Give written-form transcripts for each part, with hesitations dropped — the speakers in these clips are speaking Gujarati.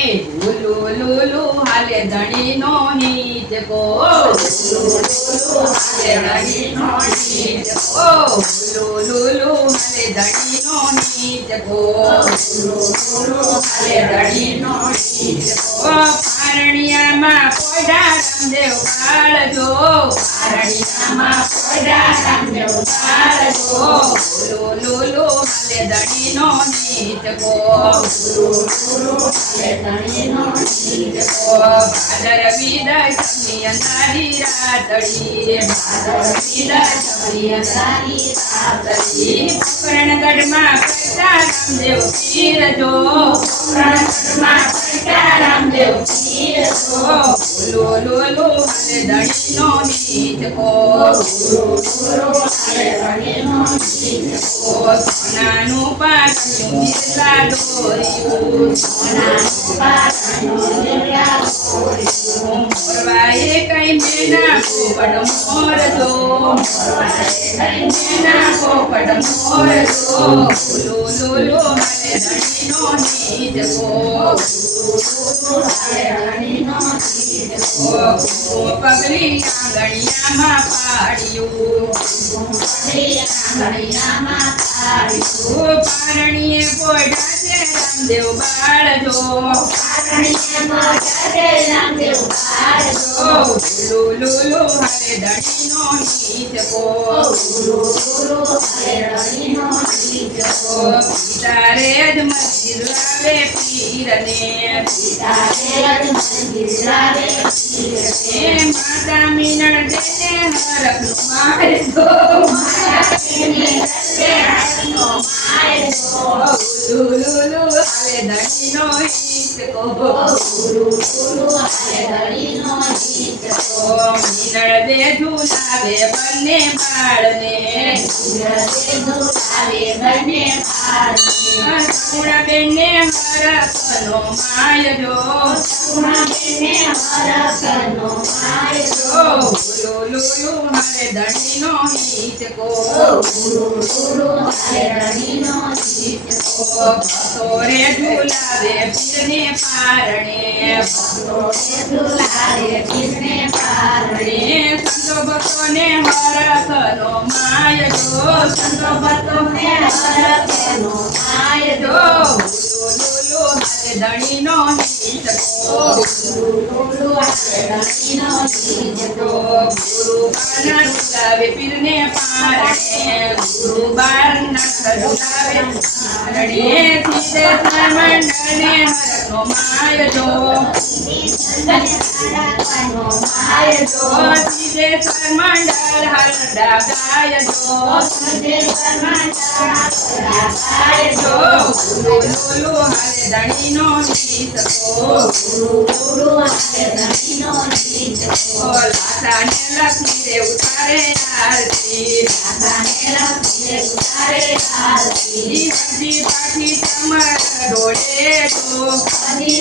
એ લુલુ લુલુ હાલે ધણીનો હિંચકો હાલે ધણીનો હિંચકો લુલુ હાલે ધણીનો હિંચકો હાલે ધણીનો હિંચકો પારણિયામાં પોઢા રામદેવ કાળજો પારણિયામાં પોઢા રામદેવ કાળજો લુલુ હાલે ધણીનો હિંચકો ભાદર વિદય સમની અંધારી રાતડી કરણગઢમાં કરતા રામદેવ પીરજો લુલુ હાલે ધણીનો હિંચકો સોનાનું પાટણું બિરલા દોર્યું મોરવાએ કઈ મેના પોપટ મોરજો લુલુ હાલે ધણીનો હિંચકો પગલી આંગણિયામાં પાડ્યું પારણીએ પોઢા છે રામદેવ બાળજો લુલુ હાલે ધણીનો હિંચકો તારે જ મંદિર લાવે પીરને માતા મીનળ દેને હરખનું મારજો લુલુ હાલે ધણીનો હિંચકો મીનળ દે ઝુલાવે બંને બાળને સગુણા બેને હરખનો માયજો લુલુ હાલે ધણીનો હિંચકો ભક્તોરે ઝુલાવે પીરને પારણે સંતો ભક્તોને હરખનો માયજો લુલુ હાલે ધણીનો હિંચકો ગુરુ બારના ઝુલાવે પીરને પારણે ગુરુ બારના ઝુલાવે પારણે સીધે મંડળને હરખનો માયજો સિદ્ધેશ્વર મંડળ હરડા ગાયજો લુલુ હાલે ધણીનો હિંચકો લાસાને લક્ષ્મી રે ઉતારે આરતી હજી પાછી તમાર ડોળે લુલુ હાલે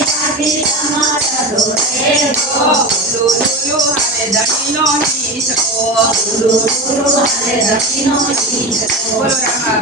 ધણીનો હિંચકો બોલો રામા